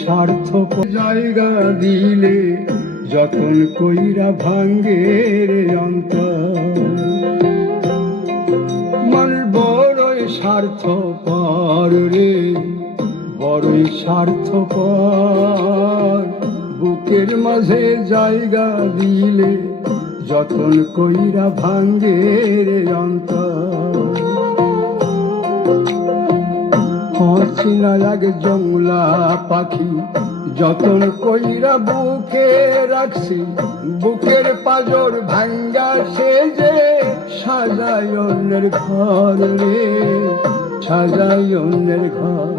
স্বার্থ জায়গা দিলে যতন কইরা ভাঙ্গে রে অন্তর। মানুষ বড়ই স্বার্থপর রে, বড়ই স্বার্থপর। বুকের মাঝে জায়গা দিলে যতন কইরা ভাঙ্গে রে অন্তর। হাসিনা এক জংলা পাখি যতন কইরা বুকে রাখছি, বুকের পাজর ভাঙ্গা সে যে সাজায় অন্যের ঘর রে, সাজায় অন্যের ঘর।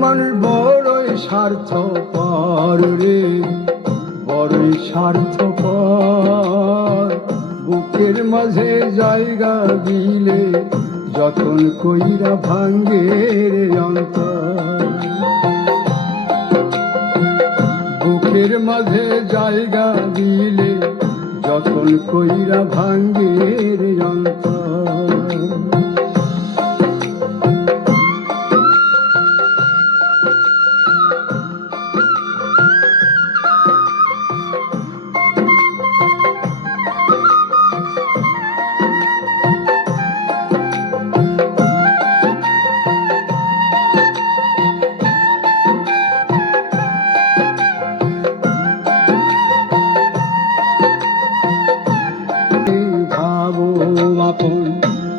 মানুষ বড়ই স্বার্থপর রে, বড়ই স্বার্থপর। বুকের মাঝে জায়গা দিলে যতন কইরা ভাঙ্গে রে অন্তর। বুকের মাঝে জায়গা দিলে যতন কইরা ভাঙ্গে রে অন্তর।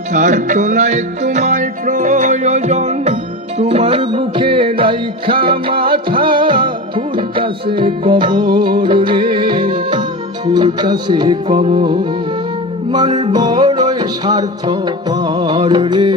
তার তো নাই তোমায় প্রয়োজন, তোমার বুকে রাইখা মাথা ফুলতাছে কবর রে, ফুলতাছে কবর। মানুষ বড়ই স্বার্থপর রে।